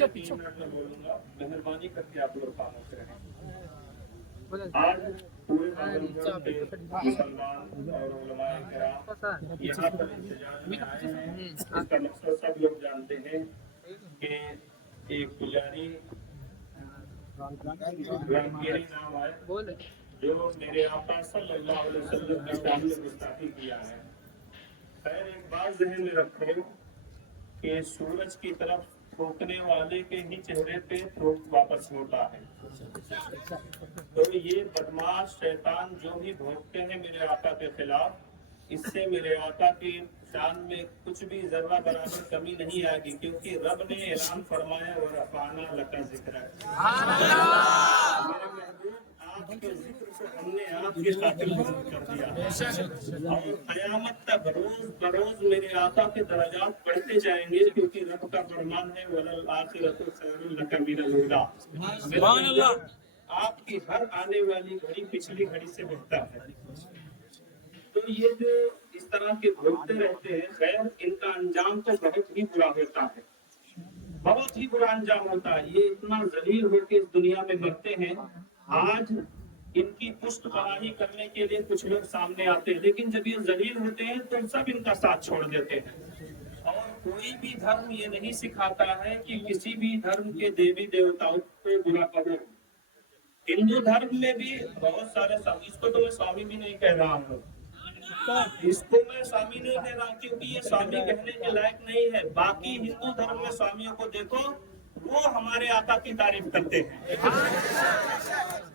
میں بولوں گا، مہربانی کر کے آپ لوگ خاموش رہیں۔ آج پورے مسلمان اور علماء کرام یہاں پر احتجاج میں آئے ہیں۔ اس کا مقصد سب لوگ جانتے ہیں کہ ایک پجاری رنگیری نام ہے جو میرے آقا صلی اللہ علیہ وسلم کے سامنے گستاخی کیا ہے۔ خیر ایک بات ذہن میں رکھو کہ سورج کی طرف تھوکنے والے کے ہی چہرے پہ تھوک واپس ہوتا ہے۔ تو یہ بدماش شیطان جو بھی بھونکتے ہیں میرے آقا کے خلاف، اس سے میرے آقا کی شان میں کچھ بھی ذرہ برابر کمی نہیں آئے گی، کیونکہ رب نے اعلان فرمایا وَرَفَعْنَا لَكَ ذِكْرَكَ۔ میرے محبوب آپ کے ذکر سے ہم نے آپ کی خاطر بلند کر دیا ہے، اور قیامت تک روز بروز میرے آقا کے درجات بڑھتے جائیں گے، کیونکہ رب کا فرمان ہے وَلَلْآخِرَةُ خَيْرٌ لَكَ مِنَ الْأُولَىٰ۔ سبحان اللہ۔ آپ کی ہر آنے والی گھڑی پچھلی گھڑی سے بہتر ہے۔ تو یہ جو اس طرح کے بھولتے رہتے ہیں، خیر ان کا انجام تو بہت ہی برا ہوتا ہے، بہت ہی برا انجام ہوتا ہے۔ یہ اتنا ذلیل ہو کے اس دنیا میں مرتے ہیں۔ آج ان کی پشت پناہی کرنے کے لیے کچھ لوگ سامنے آتے ہیں، لیکن جب یہ ذلیل ہوتے ہیں تو سب ان کا ساتھ چھوڑ دیتے ہیں۔ اور کوئی بھی دھرم یہ نہیں سکھاتا ہے کہ کسی بھی دھرم کے دیوی دیوتاؤں کو برا کرو۔ ہندو دھرم میں بھی بہت سارے سوامی، اس کو تو میں سوامی بھی نہیں کہہ رہا ہوں، اس کو میں سوامی نہیں کہہ رہا کیونکہ یہ سوامی کہنے کے لائق نہیں ہے۔ باقی ہندو دھرم میں سوامیوں کو دیکھو، وہ ہمارے آقا کی تعریف کرتے ہیں،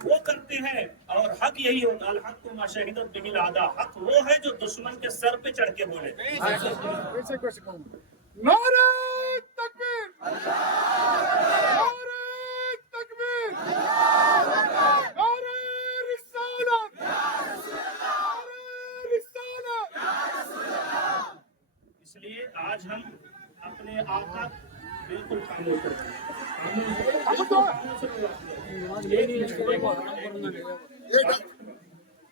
وہ کرتے ہیں، اور حق یہی ہوتا ہے، الحق ما شہدت بہ الاعداء، حق وہ ہے جو دشمن کے سر پہ چڑھ کے بولے۔ نعرہ تکبیر! نعرہ تکبیر! نعرہ رسالت! نعرہ رسالت! اس لیے آج ہم اپنے آقا بالکل خاموش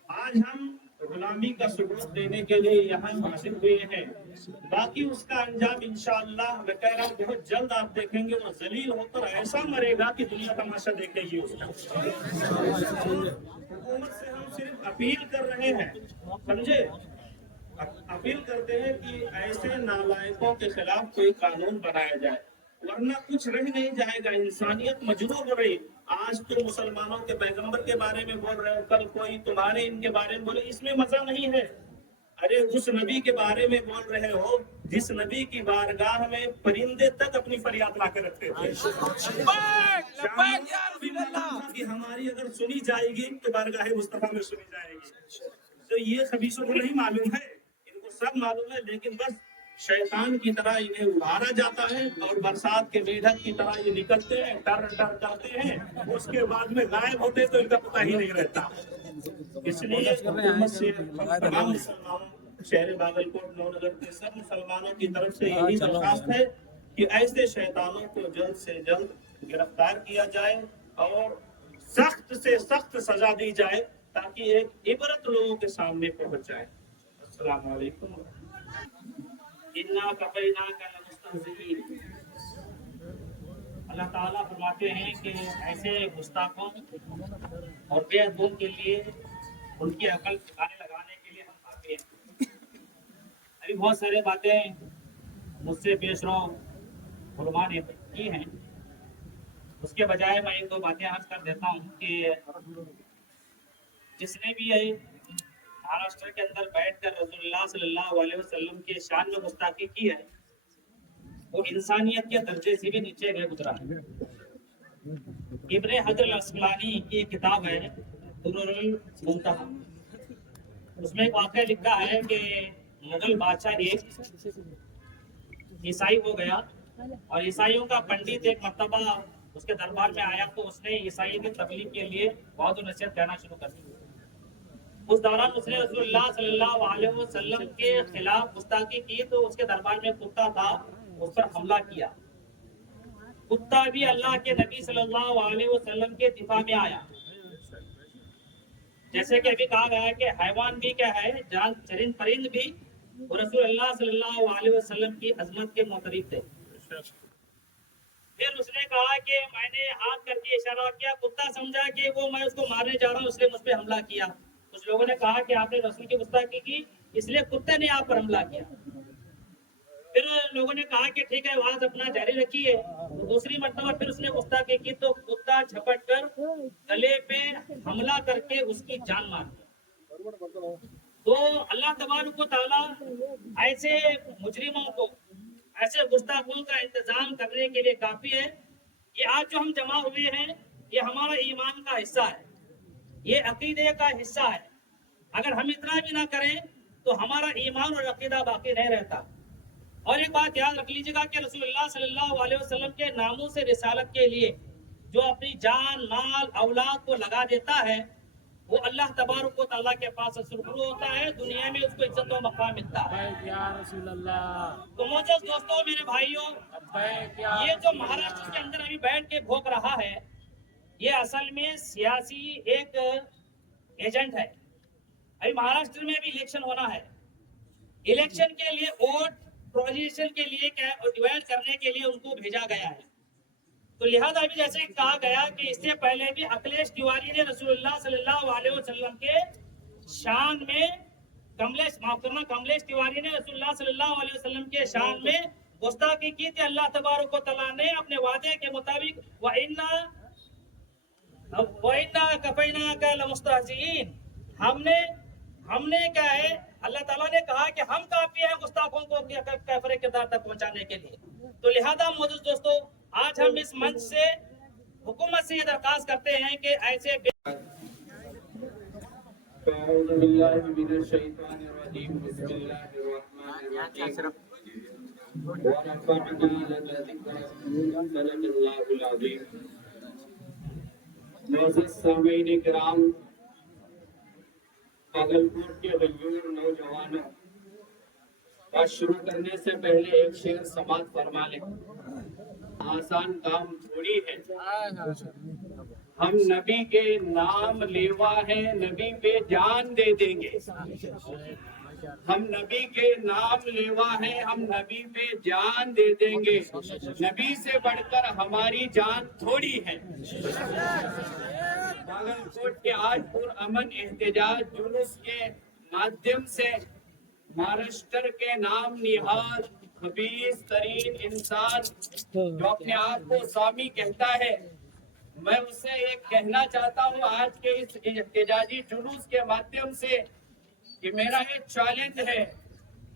آج ہم غلامی کا ثبوت دینے کے لیے یہاں حاصل ہوئے ہیں۔ باقی اس کا انجام انشاءاللہ میں کہہ رہا ہوں بہت جلد آپ دیکھیں گے، وہ ذلیل ہو کر ایسا مرے گا کہ دنیا تماشا دیکھے گی اس کا۔ حکومت سے ہم صرف اپیل کر رہے ہیں، سمجھے، اپیل کرتے ہیں کہ ایسے نالائقوں کے خلاف کوئی قانون بنایا جائے، ورنہ کچھ رہ نہیں جائے گا، انسانیت مجروح ہو رہی۔ آج تو مسلمانوں کے پیغمبر کے بارے میں بول رہے ہو، کل کوئی تمہارے ان کے بارے میں بولے، اس میں مزہ نہیں ہے۔ ارے اس نبی کے بارے میں بول رہے ہو جس نبی کی بارگاہ میں پرندے تک اپنی فریاد لا کے رکھتے تھے، کہ ہماری اگر سنی جائے گی تو بارگاہ مصطفیٰ میں سنی جائے گی۔ تو یہ خبیثوں کو نہیں معلوم ہے، ان کو سب معلوم ہے، لیکن بس شیطان کی طرح انہیں ابھارا جاتا ہے، اور برسات کے میڈک کی طرح یہ نکلتے ہیں، ٹر ٹر کرتے ہیں، اس کے بعد میں غائب ہوتے تو ان کا پتہ ہی نہیں رہتا۔ اس لیے حکومت سے تمام مسلمانوں، شہر باگلکوٹ، نو نگر کے سب مسلمانوں کی طرف سے یہی درخواست ہے کہ ایسے شیطانوں کو جلد سے جلد گرفتار کیا جائے اور سخت سے سخت سزا دی جائے، تاکہ ایک عبرت لوگوں کے سامنے پہنچ جائے۔ السلام علیکم۔ اِنَّا كَفَيْنَاكَ الْمُسْتَهْزِئِينَ۔ اللہ تعالیٰ فرماتے ہیں کہ ایسے گستاخوں اور بے ادبوں کے لیے ان کی عقل ٹھکانے لگانے کے لیے ہم کافی ہیں۔ ابھی بہت سارے باتیں مجھ سے پیش رو علماء نے کی ہیں، اس کے بجائے میں ایک دو باتیں عرض کر دیتا ہوں کہ جس نے بھی مہاراشٹر کے اندر بیٹھ کر رسول اللہ صلی اللہ علیہ وسلم کے شان میں گستاخی کی ہے، وہ انسانیت کے درجے سے بھی نیچے گئے گزرا ہے۔ ابن حجر العسقلانی کی ایک کتاب ہے درر المنتہی، اس میں ایک واقعہ لکھا ہے کہ مغل بادشاہ ایک عیسائی ہو گیا، اور عیسائیوں کا پنڈت ایک مرتبہ اس کے دربار میں آیا تو اس نے عیسائی کی تبلیغ کے لیے بہت نصیحت کہنا شروع کر دی۔ اس دوران اس نے رسول اللہ صلی اللہ علیہ وسلم کے خلاف گستاخی کی تو اس کے دربار میں کتا تھا، اس پر حملہ کیا۔ کتا بھی اللہ کے نبی صلی اللہ علیہ وسلم کے دفاع میں آیا، جیسے کہ ابھی کہا گیا ہے کہ حیوان بھی کیا ہے، جان چرند پرند بھی رسول اللہ صلی اللہ علیہ وسلم کی عظمت کے معترف تھے۔ پھر اس نے کہا کہ میں نے ہاتھ کر کے اشارہ کیا، کتا سمجھا کہ وہ میں اس کو مارنے جا رہا ہوں، اس لیے مجھ پہ حملہ کیا۔ کچھ لوگوں نے کہا کہ آپ نے رسول کی گستاخی کی اس لیے کتے نے آپ پر حملہ کیا۔ پھر لوگوں نے کہا کہ ٹھیک ہے آواز اپنا جاری رکھیے۔ دوسری مرتبہ پھر اس نے گستاخی کی تو کتا جھپٹ کر گلے پہ حملہ کر کے اس کی جان مار دی۔ تو اللہ تبارک و تعالیٰ ایسے مجرموں کو، ایسے گستاخوں کا انتظام کرنے کے لیے کافی ہے۔ یہ آج جو ہم جمع ہوئے ہیں یہ ہمارا ایمان کا حصہ ہے، یہ عقیدے کا حصہ ہے۔ اگر ہم اتنا بھی نہ کریں تو ہمارا ایمان اور عقیدہ باقی نہیں رہتا۔ اور ایک بات یاد رکھ لیجیے گا کہ رسول اللہ صلی اللہ علیہ وسلم کے ناموں سے رسالت کے لیے جو اپنی جان، مال، اولاد کو لگا دیتا ہے وہ اللہ تبارک و تعالیٰ کے پاس سرخرو ہوتا ہے، دنیا میں اس کو عزت و مقام ملتا ہے۔ یا رسول اللہ، تو معزز دوستوں، میرے بھائیوں، یہ جو مہاراشٹر کے اندر ابھی بیٹھ کے بھوک رہا ہے یہ اصل میں سیاسی ایک ایجنٹ ہے۔ ابھی مہاراشٹر میں بھی الیکشن ہونا ہے، الیکشن کے لیے ووٹ پروجیکشن کے لیے ڈیوائڈ کرنے کے لیے ان کو بھیجا گیا ہے۔ تو لہذا بھی جیسے کہا گیا کہ اس سے پہلے بھی اکھلیش تیواری نے رسول اللہ صلی اللہ علیہ وسلم کے شان میں کملیش تیواری نے رسول اللہ صلی اللہ علیہ وسلم کے شان میں گستاخی کی تھی۔ اللہ تبارک و تعالیٰ نے اپنے وعدے کے مطابق وَإِنَّا كَفَيْنَاكَ لَمُسْتَهْزِئِينَ، ہم نے کیا ہے، اللہ تعالیٰ نے کہا کہ ہم کافی ہیں گستاخوں کو کیفر کردار تک پہنچانے کے لیے۔ تو لہذا معزز دوستو، آج ہم اس منچ سے حکومت سے یہ درخواست کرتے ہیں کہ ایسے أعوذ بالله من الشيطان الرجيم بسم الله الرحمن الرحيم ونفعنا لك ذكرك صدق الله العظيم۔ معزز سامعین کرام، پاگلپور کے غیور نوجوانوں، بات شروع کرنے سے پہلے ایک شعر سماعت فرما لیں۔ آسان کام تھوڑی ہے، ہم نبی کے نام لیوا ہیں، نبی پہ جان دے دیں گے۔ ہم نبی کے نام لیوا ہیں، ہم نبی پہ جان دے دیں گے، نبی سے بڑھ کر ہماری جان تھوڑی ہے۔ باگلکوٹ کے آج پرامن احتجاج جلوس کے مادھیم سے مہاراشٹر کے نام نہاد خبیث ترین انسان جو اپنے آپ کو سوامی کہتا ہے، میں اسے یہ کہنا چاہتا ہوں آج کے اس احتجاجی جلوس کے مادھیم سے کہ میرا یہ چیلنج ہے،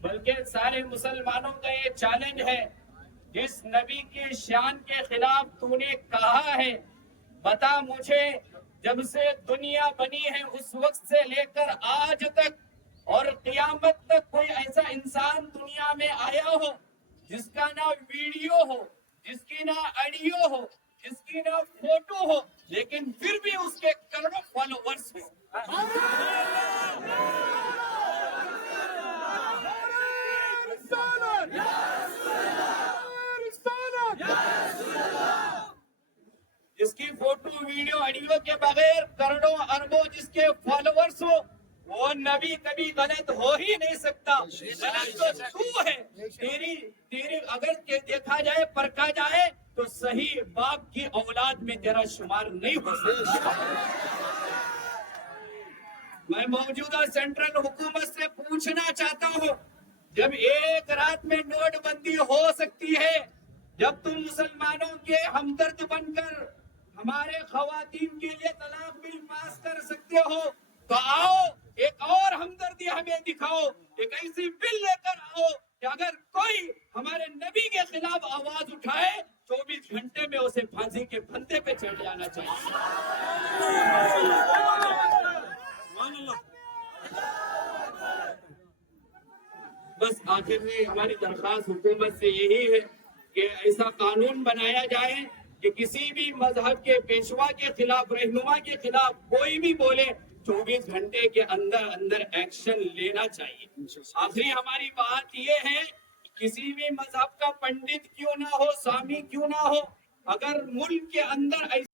بلکہ سارے مسلمانوں کا یہ چیلنج ہے، جس نبی کی شان کے خلاف تو نے کہا ہے، بتا مجھے جب سے دنیا بنی ہے اس وقت سے لے کر آج تک اور قیامت تک کوئی ایسا انسان دنیا میں آیا ہو جس کا نہ ویڈیو ہو، جس کی نہ آڈیو ہو، جس کی نہ فوٹو ہو، لیکن پھر بھی اس کے کروڑوں فالوورز ہو۔ جس کی فوٹو ویڈیو آڈیو کے بغیر کروڑوں اربوں جس کے فالوورز ہو، وہ نبی کبھی غلط ہو ہی نہیں سکتا۔ غلط تو تو ہے، تیری اگر دیکھا جائے پرکھا جائے تو صحیح باپ کی اولاد میں تیرا شمار نہیں ہو سکتا۔ میں موجودہ سینٹرل حکومت سے پوچھنا چاہتا ہوں، جب ایک رات میں نوٹ بندی ہو سکتی ہے، جب تم مسلمانوں کے ہمدرد بن کر ہمارے خواتین کے لیے طلاق بل پاس کر سکتے ہو، تو آؤ ایک اور ہمدردی ہمیں دکھاؤ، ایک ایسی بل لے کر آؤ کہ اگر کوئی ہمارے نبی کے خلاف آواز اٹھائے 24 گھنٹے میں اسے پھانسی کے پھندے پہ چڑھ جانا چاہیے۔ بس آخر میں ہماری درخواست حکومت سے یہی ہے کہ ایسا قانون بنایا جائے کہ کسی بھی مذہب کے پیشوا کے خلاف، رہنما کے خلاف کوئی بھی بولے 24 گھنٹے کے اندر اندر ایکشن لینا چاہیے۔ آخری ہماری بات یہ ہے، کسی بھی مذہب کا پنڈت کیوں نہ ہو، سوامی کیوں نہ ہو، اگر ملک کے اندر ایسا